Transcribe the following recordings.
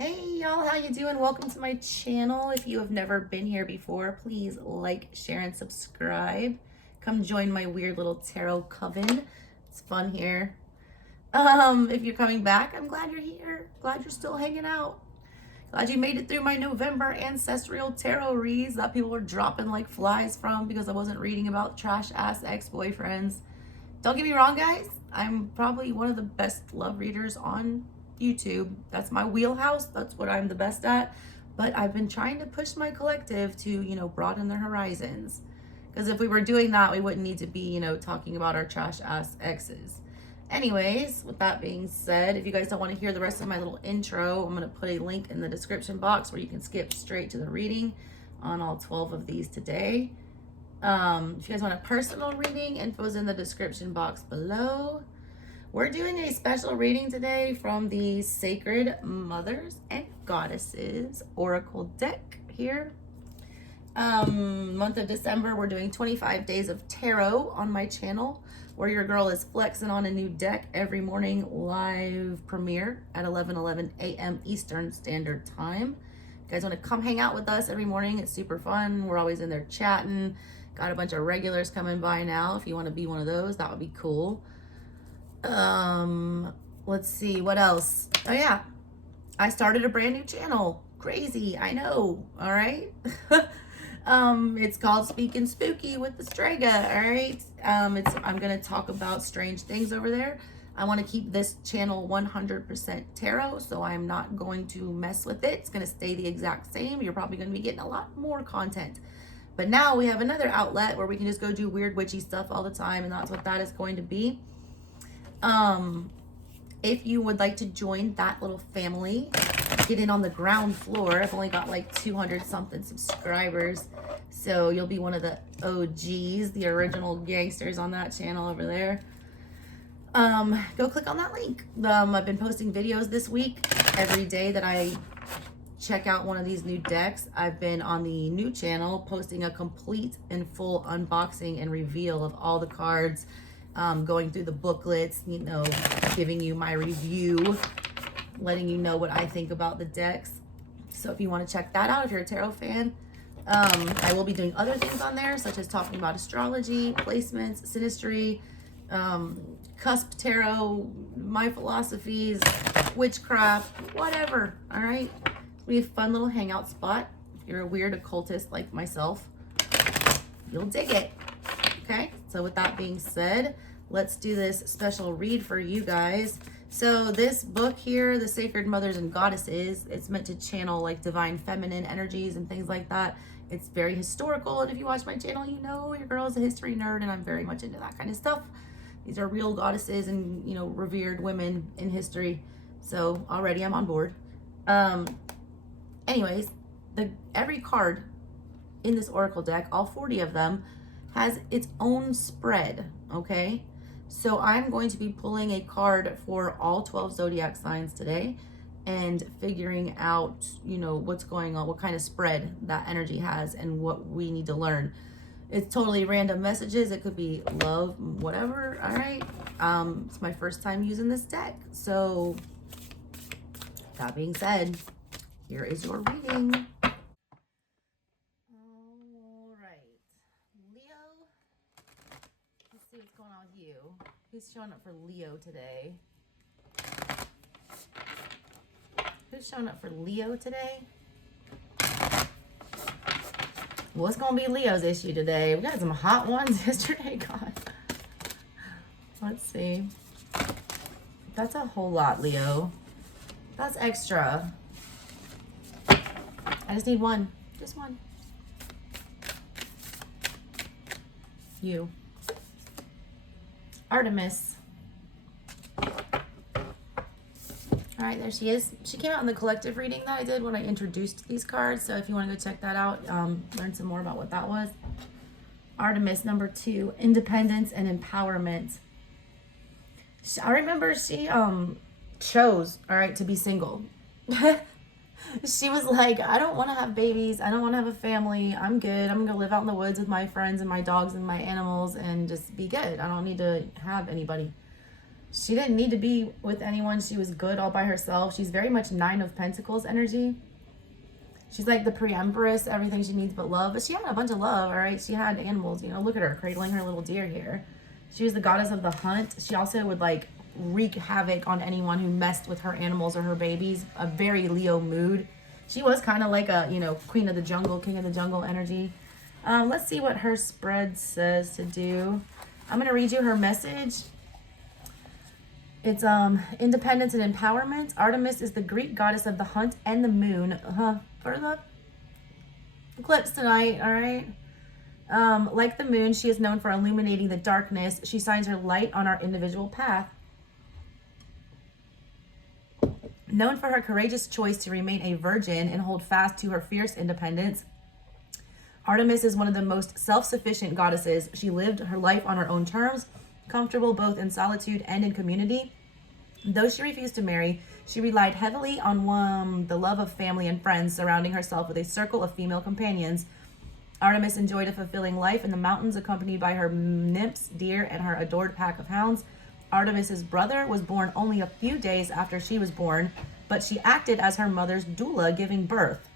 Hey y'all, how you doing? Welcome to my channel. If you have never been here before, please like, share, and subscribe. Come join my weird little tarot coven. It's fun here. If you're coming back, I'm glad you're here. Glad you're still hanging out. Glad you made it through my November ancestral tarot reads that people were dropping like flies from because I wasn't reading about trash ass ex-boyfriends. Don't get me wrong, guys. I'm probably one of the best love readers on YouTube. That's my wheelhouse. That's what I'm the best at. But I've been trying to push my collective to, broaden their horizons. Because if we were doing that, we wouldn't need to be, talking about our trash ass exes. Anyways, with that being said, if you guys don't want to hear the rest of my little intro, I'm going to put a link in the description box where you can skip straight to the reading on all 12 of these today. If you guys want a personal reading, info's in the description box below. We're doing a special reading today from the Sacred Mothers and Goddesses Oracle deck here. Month of December, we're doing 25 days of tarot on my channel, where your girl is flexing on a new deck every morning, live premiere at 11:11 a.m. Eastern Standard Time. You guys want to come hang out with us every morning? It's super fun. We're always in there chatting. Got a bunch of regulars coming by now. If you want to be one of those, that would be cool. Let's see what else. Oh yeah, I started a brand new channel. Crazy, I know. All right. It's called Speaking Spooky with the Strega. All right. I'm gonna talk about strange things over there. I want to keep this channel 100% tarot, so I'm not going to mess with it. It's gonna stay the exact same. You're probably gonna be getting a lot more content. But now we have another outlet where we can just go do weird witchy stuff all the time, and that's what that is going to be. If you would like to join that little family, get in on the ground floor. I've only got like 200 something subscribers, so you'll be one of the OGs, the original gangsters on that channel over there. Go click on that link. I've been posting videos this week. Every day that I check out one of these new decks, I've been on the new channel posting a complete and full unboxing and reveal of all the cards, going through the booklets, giving you my review, letting you know what I think about the decks. So if you want to check that out, if you're a tarot fan, I will be doing other things on there, such as talking about astrology, placements, synastry, cusp tarot, my philosophies, witchcraft, whatever. All right. We have a fun little hangout spot. If you're a weird occultist like myself, you'll dig it. Okay, so with that being said, let's do this special read for you guys. So this book here, The Sacred Mothers and Goddesses, it's meant to channel like divine feminine energies and things like that. It's very historical, and if you watch my channel, you know your girl is a history nerd, and I'm very much into that kind of stuff. These are real goddesses and, revered women in history. So already I'm on board. Anyways, every card in this oracle deck, all 40 of them, has its own spread, okay? So I'm going to be pulling a card for all 12 zodiac signs today and figuring out, what's going on, what kind of spread that energy has and what we need to learn. It's totally random messages. It could be love, whatever, all right? It's my first time using this deck. So that being said, here is your reading. See what's going on with you. Who's showing up for Leo today? Who's showing up for Leo today? What's going to be Leo's issue today? We got some hot ones yesterday, God. Let's see. That's a whole lot, Leo. That's extra. I just need one. Just one. You. Artemis. All right, there she is. She came out in the collective reading that I did when I introduced these cards. So if you want to go check that out, learn some more about what that was. Artemis, number 2, independence and empowerment. I remember she chose, all right, to be single. She was like, I don't want to have babies. I don't want to have a family. I'm good. I'm going to live out in the woods with my friends and my dogs and my animals and just be good. I don't need to have anybody. She didn't need to be with anyone. She was good all by herself. She's very much Nine of Pentacles energy. She's like the pre-empress, everything she needs but love. But she had a bunch of love, all right? She had animals, you know, look at her cradling her little deer here. She was the goddess of the hunt. She also would like wreak havoc on anyone who messed with her animals or her babies. A very Leo mood. She was kind of like a, you know, queen of the jungle, king of the jungle energy. Let's see what her spread says to do. I'm going to read you her message. It's independence and empowerment. Artemis is the Greek goddess of the hunt and the moon. For the eclipse tonight, all right? Like the moon, she is known for illuminating the darkness. She shines her light on our individual path. Known for her courageous choice to remain a virgin and hold fast to her fierce independence, Artemis is one of the most self-sufficient goddesses. She lived her life on her own terms, comfortable both in solitude and in community. Though she refused to marry, she relied heavily on the love of family and friends, surrounding herself with a circle of female companions. Artemis enjoyed a fulfilling life in the mountains, accompanied by her nymphs, deer, and her adored pack of hounds. Artemis's brother was born only a few days after she was born, but she acted as her mother's doula, giving birth.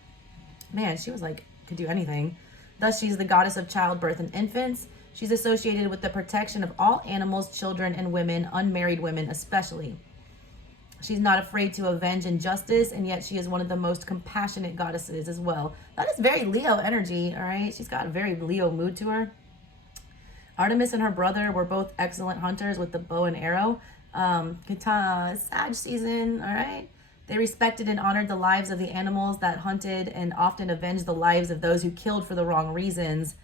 Man, she was like, could do anything. Thus, she's the goddess of childbirth and infants. She's associated with the protection of all animals, children, and women, unmarried women especially. She's not afraid to avenge injustice, and yet she is one of the most compassionate goddesses as well. That is very Leo energy, all right? She's got a very Leo mood to her. Artemis and her brother were both excellent hunters with the bow and arrow. Sag season, all right? They respected and honored the lives of the animals that hunted and often avenged the lives of those who killed for the wrong reasons.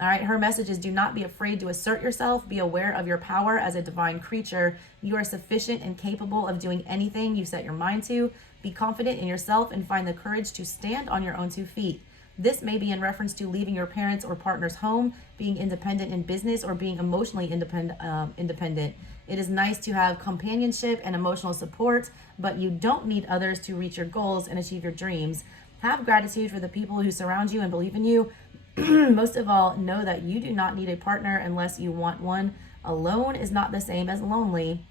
All right, her message is: do not be afraid to assert yourself. Be aware of your power as a divine creature. You are sufficient and capable of doing anything you set your mind to. Be confident in yourself and find the courage to stand on your own 2 feet. This may be in reference to leaving your parents' or partner's home, being independent in business, or being emotionally independent. It is nice to have companionship and emotional support, but you don't need others to reach your goals and achieve your dreams. Have gratitude for the people who surround you and believe in you. Most of all, know that you do not need a partner unless you want one. Alone is not the same as lonely.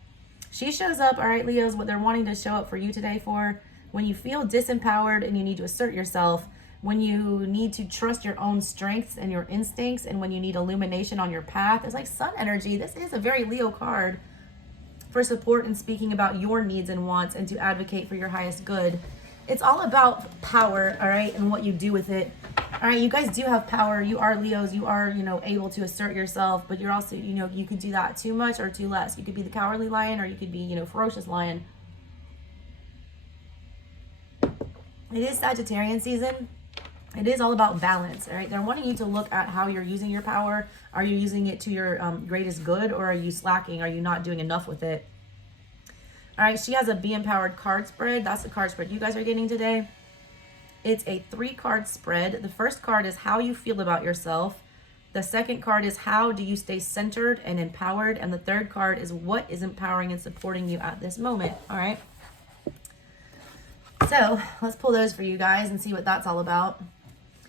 She shows up, all right, Leos, what they're wanting to show up for you today for. When you feel disempowered and you need to assert yourself, when you need to trust your own strengths and your instincts, and when you need illumination on your path. It's like sun energy. This is a very Leo card for support and speaking about your needs and wants and to advocate for your highest good. It's all about power, all right, and what you do with it. All right, you guys do have power. You are Leos. You are, you know, able to assert yourself, but you're also, you know, you could do that too much or too less. You could be the cowardly lion, or you could be, you know, ferocious lion. It is Sagittarian season. It is all about balance, all right? They're wanting you to look at how you're using your power. Are you using it to your greatest good, or are you slacking? Are you not doing enough with it? All right, she has a Be Empowered card spread. That's the card spread you guys are getting today. It's a 3-card spread. The first card is how you feel about yourself. The second card is how do you stay centered and empowered. And the third card is what is empowering and supporting you at this moment, all right? So let's pull those for you guys and see what that's all about.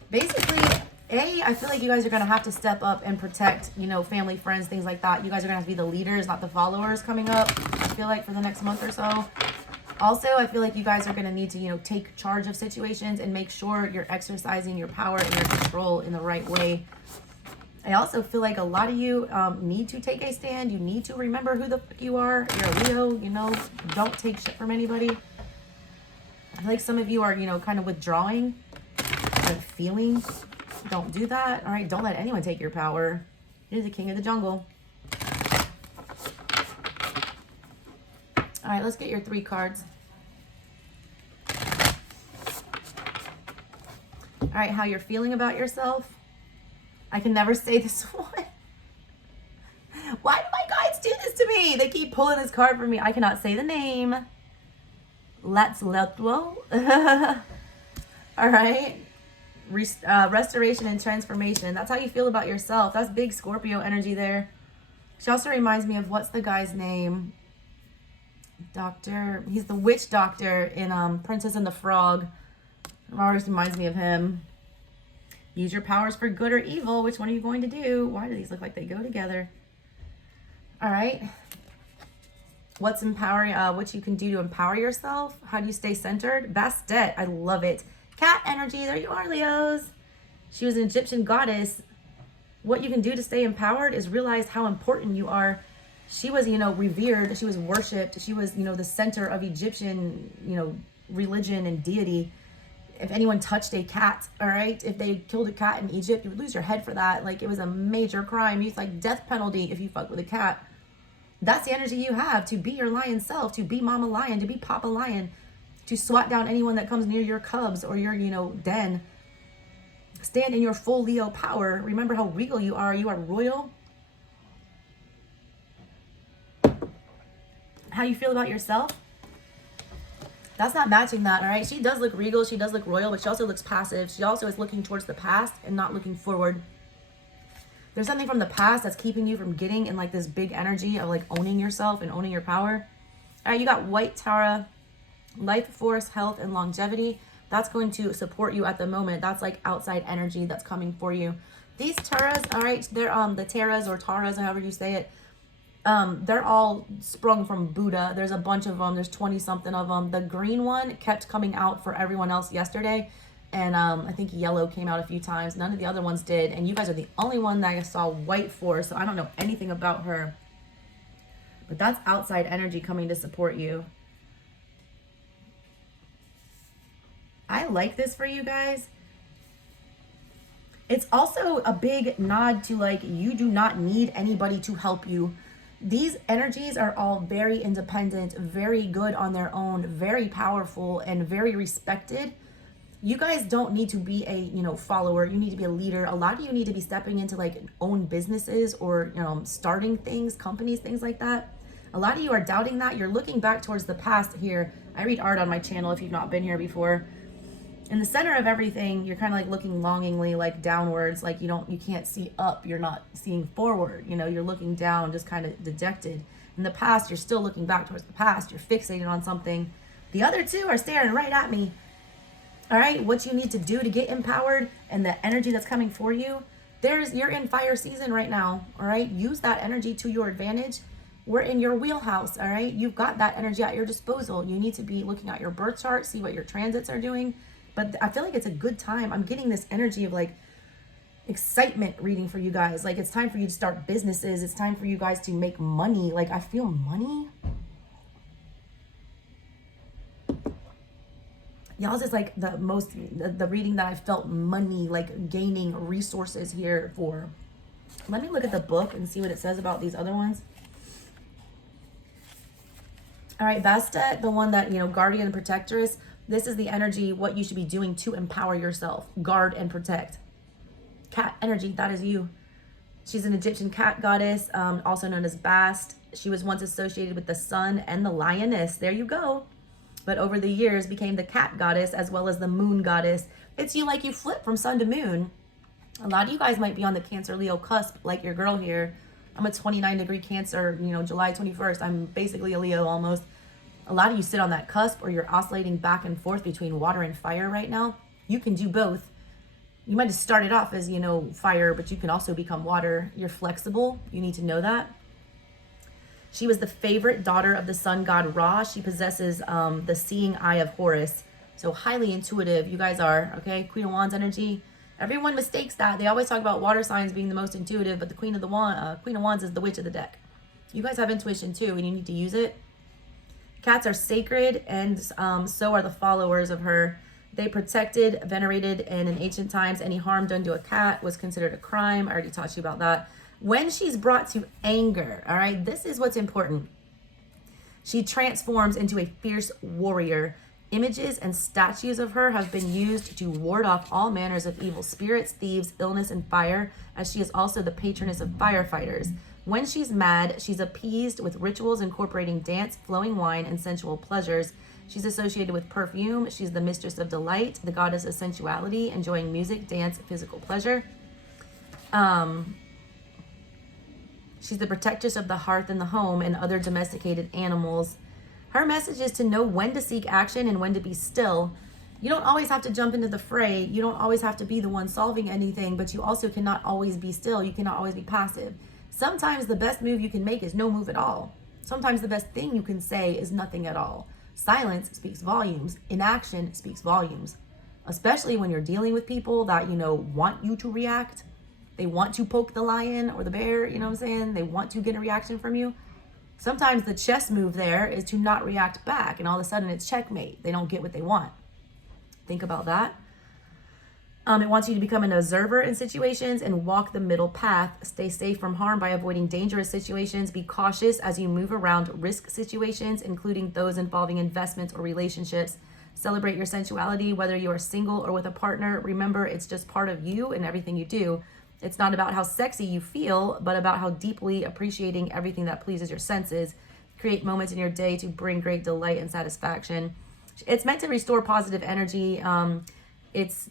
Basically, I feel like you guys are going to have to step up and protect, you know, family, friends, things like that. You guys are going to have to be the leaders, not the followers coming up, I feel like, for the next month or so. Also, I feel like you guys are going to need to, you know, take charge of situations and make sure you're exercising your power and your control in the right way. I also feel like a lot of you need to take a stand. You need to remember who the fuck you are. You're a Leo, you know, don't take shit from anybody. I feel like some of you are, you know, kind of withdrawing, like feeling. Don't do that. All right, don't let anyone take your power. You're the king of the jungle. All right, let's get your 3 cards. All right, how you're feeling about yourself. I can never say this one. Why do my guides do this to me? They keep pulling this card for me. I cannot say the name. Let's Letwo. All right. Restoration and transformation. That's how you feel about yourself. That's big Scorpio energy there. She also reminds me of, what's the guy's name? Doctor. He's the witch doctor in Princess and the Frog. It always reminds me of him. Use your powers for good or evil. Which one are you going to do? Why do these look like they go together? All right. What's empowering, what you can do to empower yourself. How do you stay centered? Bastet, I love it. Cat energy, there you are, Leos. She was an Egyptian goddess. What you can do to stay empowered is realize how important you are. She was, revered. She was worshipped. She was, the center of Egyptian, religion and deity. If anyone touched a cat, all right, if they killed a cat in Egypt, you would lose your head for that. Like, it was a major crime. It's like death penalty if you fuck with a cat. That's the energy you have to be your lion self, to be mama lion, to be papa lion, to swat down anyone that comes near your cubs or your, den. Stand in your full Leo power. Remember how regal you are. You are royal. How you feel about yourself? That's not matching that, all right? She does look regal. She does look royal, but she also looks passive. She also is looking towards the past and not looking forward. There's something from the past that's keeping you from getting in like this big energy of like owning yourself and owning your power. All right, you got White Tara, life force, health, and longevity. That's going to support you at the moment. That's like outside energy that's coming for you. These Taras, all right, they're the Taras or Taras, however you say it. They're all sprung from Buddha. There's a bunch of them. There's 20 something of them. The green one kept coming out for everyone else yesterday. And I think yellow came out a few times. None of the other ones did. And you guys are the only one that I saw white for. So I don't know anything about her. But that's outside energy coming to support you. I like this for you guys. It's also a big nod to like, you do not need anybody to help you. These energies are all very independent, very good on their own, very powerful, and very respected. You guys don't need to be a, follower. You need to be a leader. A lot of you need to be stepping into like own businesses or, starting things, companies, things like that. A lot of you are doubting that. You're looking back towards the past here. I read art on my channel if you've not been here before. In the center of everything, you're kind of like looking longingly, like downwards, like you can't see up. You're not seeing forward. You're looking down, just kind of dejected. In the past, you're still looking back towards the past. You're fixated on something. The other two are staring right at me. All right, what you need to do to get empowered and the energy that's coming for you, you're in fire season right now. All right, use that energy to your advantage. We're in your wheelhouse. All right, you've got that energy at your disposal. You need to be looking at your birth chart, see what your transits are doing. But I feel like it's a good time. I'm getting this energy of like excitement reading for you guys. Like, it's time for you to start businesses. It's time for you guys to make money. Like, I feel money. Y'all's is like the reading that I felt money, like gaining resources here for. Let me look at the book and see what it says about these other ones. All right, Vesta, the one that, guardian and protectress. This is the energy, what you should be doing to empower yourself. Guard and protect. Cat energy, that is you. She's an Egyptian cat goddess, also known as Bast. She was once associated with the sun and the lioness. There you go. But over the years became the cat goddess as well as the moon goddess. It's you, like you flip from sun to moon. A lot of you guys might be on the Cancer Leo cusp, like your girl here. I'm a 29-degree Cancer, July 21st. I'm basically a Leo almost. A lot of you sit on that cusp, or you're oscillating back and forth between water and fire right now. You can do both. You might have started off as, fire, but you can also become water. You're flexible. You need to know that. She was the favorite daughter of the sun god Ra. She possesses the seeing eye of Horus. So highly intuitive you guys are, okay? Queen of Wands energy. Everyone mistakes that. They always talk about water signs being the most intuitive, but the Queen of Wands is the witch of the deck. You guys have intuition too, and you need to use it. Cats are sacred, and so are the followers of her. They protected, venerated, and in ancient times, any harm done to a cat was considered a crime. I already taught you about that. When she's brought to anger, all right, this is what's important. She transforms into a fierce warrior. Images and statues of her have been used to ward off all manners of evil spirits, thieves, illness, and fire, as she is also the patroness of firefighters. When she's mad, she's appeased with rituals incorporating dance, flowing wine, and sensual pleasures. She's associated with perfume. She's the mistress of delight, the goddess of sensuality, enjoying music, dance, physical pleasure. She's the protectress of the hearth and the home and other domesticated animals. Her message is to know when to seek action and when to be still. You don't always have to jump into the fray. You don't always have to be the one solving anything, but you also cannot always be still. You cannot always be passive. Sometimes the best move you can make is no move at all. Sometimes the best thing you can say is nothing at all. Silence speaks volumes. Inaction speaks volumes. Especially when you're dealing with people that, want you to react. They want to poke the lion or the bear, you know what I'm saying? They want to get a reaction from you. Sometimes the chess move there is to not react back, and all of a sudden it's checkmate. They don't get what they want. Think about that. It wants you to become an observer in situations and walk the middle path. Stay safe from harm by avoiding dangerous situations. Be cautious as you move around risk situations, including those involving investments or relationships. Celebrate your sensuality, whether you are single or with a partner. Remember, it's just part of you and everything you do. It's not about how sexy you feel, but about how deeply appreciating everything that pleases your senses. Create moments in your day to bring great delight and satisfaction. It's meant to restore positive energy. It's,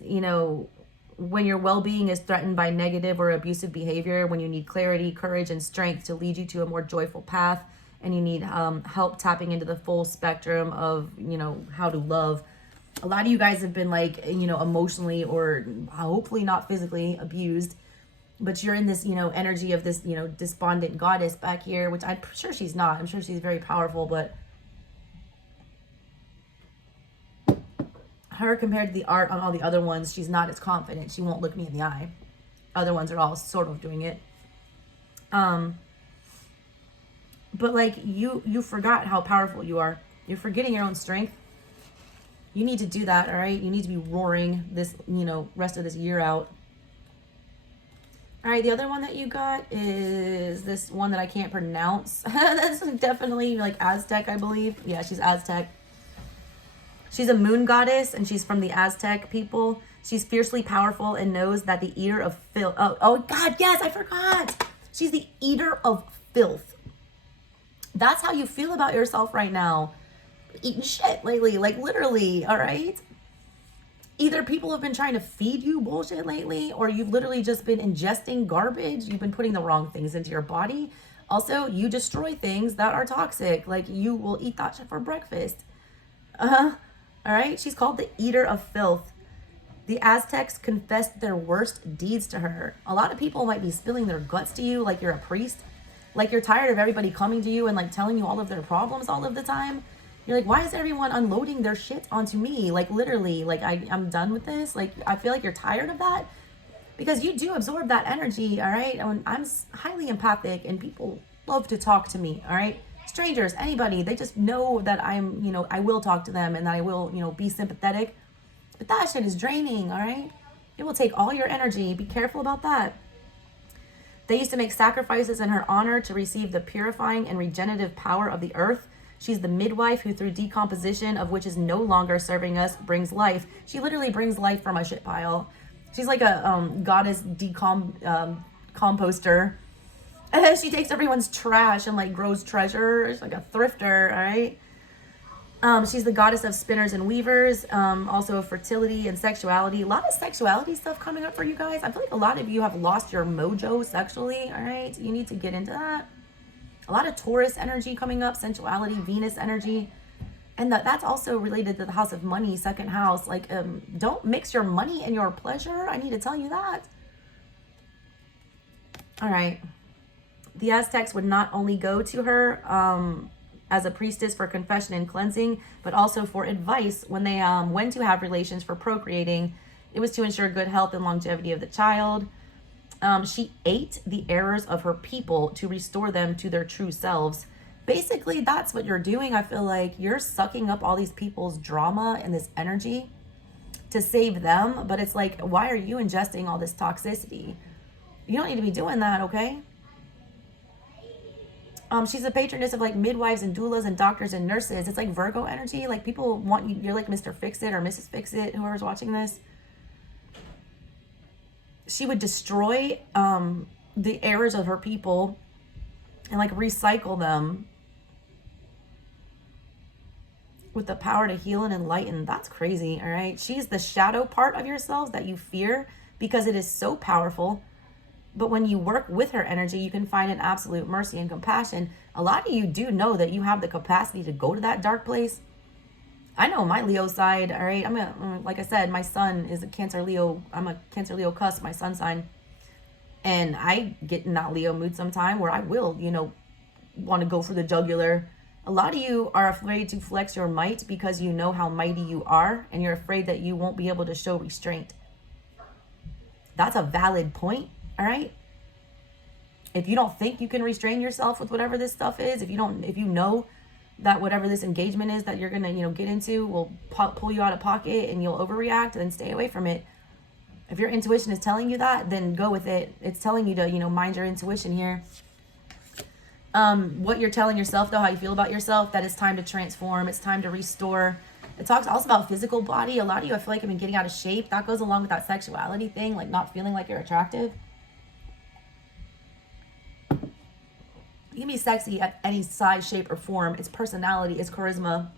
when your well-being is threatened by negative or abusive behavior, when you need clarity, courage, and strength to lead you to a more joyful path, and you need help tapping into the full spectrum of, how to love. A lot of you guys have been emotionally or hopefully not physically abused, but you're in this, energy of this, despondent goddess back here, which I'm sure she's not. I'm sure she's very powerful, but her compared to the art on all the other ones, she's not as confident. She won't look me in the eye. Other ones are all sort of doing it. But you forgot how powerful you are. You're forgetting your own strength. You need to do that, all right? You need to be roaring this, rest of this year out. All right, the other one that you got is this one that I can't pronounce. That's definitely Aztec, I believe. Yeah, she's Aztec. She's a moon goddess, and she's from the Aztec people. She's fiercely powerful and knows that the eater of filth. Oh God, yes, I forgot. She's the eater of filth. That's how you feel about yourself right now. Eating shit lately, literally, all right? Either people have been trying to feed you bullshit lately, or you've literally just been ingesting garbage. You've been putting the wrong things into your body. Also, you destroy things that are toxic. You will eat that shit for breakfast. All right? She's called the eater of filth. The Aztecs confessed their worst deeds to her. A lot of people might be spilling their guts to you like you're a priest. You're tired of everybody coming to you and telling you all of their problems all of the time. You're why is everyone unloading their shit onto me? Literally, I'm done with this. I feel like you're tired of that because you do absorb that energy, all right? I'm highly empathic and people love to talk to me, all right? Strangers, anybody, they just know that I'm, I will talk to them and that I will, be sympathetic. But that shit is draining, all right? It will take all your energy. Be careful about that. They used to make sacrifices in her honor to receive the purifying and regenerative power of the earth. She's the midwife who, through decomposition of which is no longer serving us, brings life. She literally brings life from a shit pile. She's like a goddess composter. And then she takes everyone's trash and grows treasure. She's like a thrifter, all right? She's the goddess of spinners and weavers, also of fertility and sexuality. A lot of sexuality stuff coming up for you guys. I feel like a lot of you have lost your mojo sexually, all right? You need to get into that. A lot of Taurus energy coming up, sensuality, Venus energy. And that's also related to the house of money, second house. Don't mix your money and your pleasure. I need to tell you that. All right. The Aztecs would not only go to her as a priestess for confession and cleansing, but also for advice when they when to have relations for procreating. It was to ensure good health and longevity of the child. She ate the errors of her people to restore them to their true selves. Basically, that's what you're doing. I feel like you're sucking up all these people's drama and this energy to save them. But it's why are you ingesting all this toxicity? You don't need to be doing that, okay? She's a patroness of midwives and doulas and doctors and nurses. It's Virgo energy. People want you. You're Mr. Fix-It or Mrs. Fix-It, whoever's watching this. She would destroy the errors of her people and recycle them with the power to heal and enlighten. That's crazy, all right? She's the shadow part of yourselves that you fear because it is so powerful. But when you work with her energy, you can find an absolute mercy and compassion. A lot of you do know that you have the capacity to go to that dark place. I know my Leo side, all right? Like I said, my son is a Cancer Leo. I'm a Cancer Leo cusp, my sun sign. And I get in that Leo mood sometime where I will, want to go for the jugular. A lot of you are afraid to flex your might because you know how mighty you are, and you're afraid that you won't be able to show restraint. That's a valid point, all right? If you don't think you can restrain yourself with whatever this stuff is, if you know that whatever this engagement is that you're gonna, get into will pull you out of pocket and you'll overreact, then stay away from it. If your intuition is telling you that, then go with it. It's telling you to, mind your intuition here. What you're telling yourself, though, how you feel about yourself, that it's time to transform. It's time to restore. It talks also about physical body. A lot of you, I feel like, have been getting out of shape. That goes along with that sexuality thing, like not feeling like you're attractive. You can be sexy at any size, shape, or form. It's personality. It's charisma.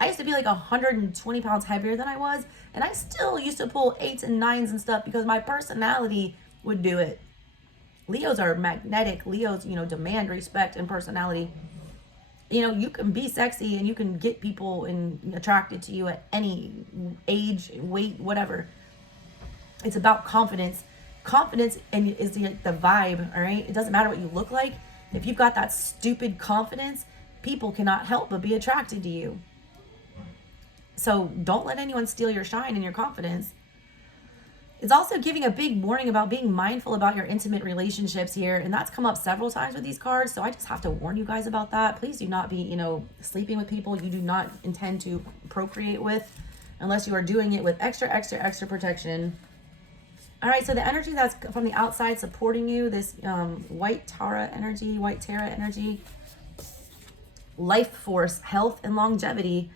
I used to be like 120 pounds heavier than I was, and I still used to pull 8s and 9s and stuff because my personality would do it. Leos are magnetic. Leos, demand respect and personality. You can be sexy and you can get people attracted to you at any age, weight, whatever. It's about confidence. Confidence is the vibe, all right? It doesn't matter what you look like. If you've got that stupid confidence, people cannot help but be attracted to you. So don't let anyone steal your shine and your confidence. It's also giving a big warning about being mindful about your intimate relationships here. And that's come up several times with these cards. So I just have to warn you guys about that. Please do not be, sleeping with people you do not intend to procreate with unless you are doing it with extra protection. All right, so the energy that's from the outside supporting you, this white Tara energy, life force, health, and longevity.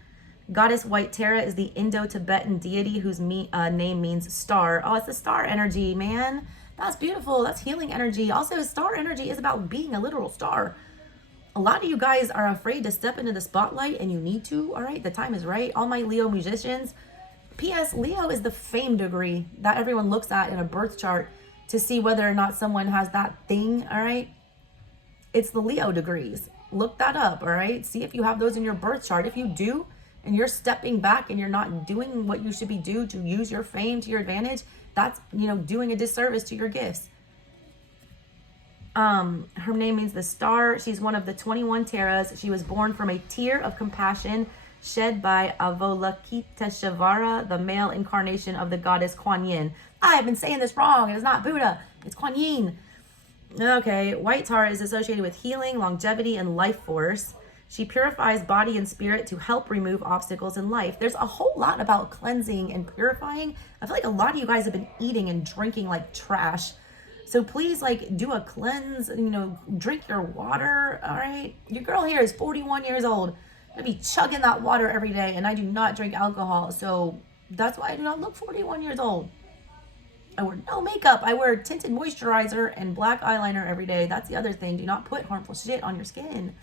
Goddess White Tara is the Indo-Tibetan deity whose name means star. Oh, it's the star energy, man. That's beautiful. That's healing energy. Also, star energy is about being a literal star. A lot of you guys are afraid to step into the spotlight, and you need to, all right? The time is right. All my Leo musicians. P.S. Leo is the fame degree that everyone looks at in a birth chart to see whether or not someone has that thing, all right? It's the Leo degrees. Look that up, all right? See if you have those in your birth chart. If you do, and you're stepping back and you're not doing what you should be doing to use your fame to your advantage, that's, doing a disservice to your gifts. Her name means the star. She's one of the 21 Taras. She was born from a tear of compassion shed by Avalokiteshvara, the male incarnation of the goddess Kuan Yin. I have been saying this wrong. It is not Buddha. It's Kuan Yin. Okay, White Tara is associated with healing, longevity, and life force. She purifies body and spirit to help remove obstacles in life. There's a whole lot about cleansing and purifying. I feel like a lot of you guys have been eating and drinking like trash. So please, do a cleanse, drink your water, all right? Your girl here is 41 years old. I be chugging that water every day, and I do not drink alcohol. So that's why I do not look 41 years old. I wear no makeup. I wear tinted moisturizer and black eyeliner every day. That's the other thing. Do not put harmful shit on your skin.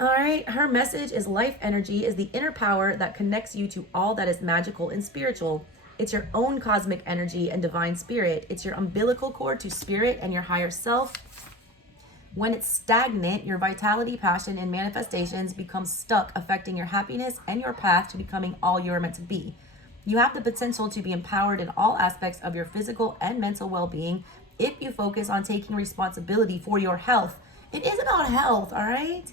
All right, her message is life energy is the inner power that connects you to all that is magical and spiritual. It's your own cosmic energy and divine spirit. It's your umbilical cord to spirit and your higher self. When it's stagnant, your vitality, passion, and manifestations become stuck, affecting your happiness and your path to becoming all you're meant to be. You have the potential to be empowered in all aspects of your physical and mental well-being if you focus on taking responsibility for your health. It is about health, all right?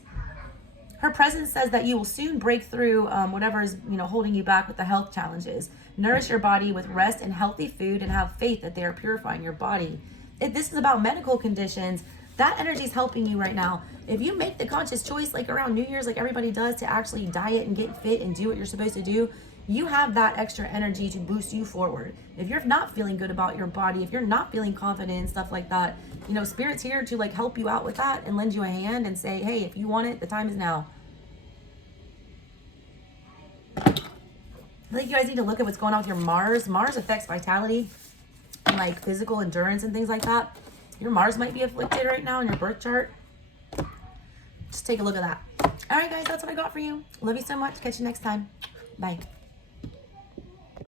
Her presence says that you will soon break through whatever is, holding you back with the health challenges. Nourish your body with rest and healthy food and have faith that they are purifying your body. If this is about medical conditions, that energy is helping you right now. If you make the conscious choice, like around New Year's, like everybody does, to actually diet and get fit and do what you're supposed to do, you have that extra energy to boost you forward. If you're not feeling good about your body, if you're not feeling confident and stuff like that, Spirit's here to help you out with that and lend you a hand and say, hey, if you want it, the time is now. I think you guys need to look at what's going on with your Mars. Mars affects vitality and physical endurance and things like that. Your Mars might be afflicted right now in your birth chart. Just take a look at that. All right, guys, that's what I got for you. Love you so much. Catch you next time. Bye.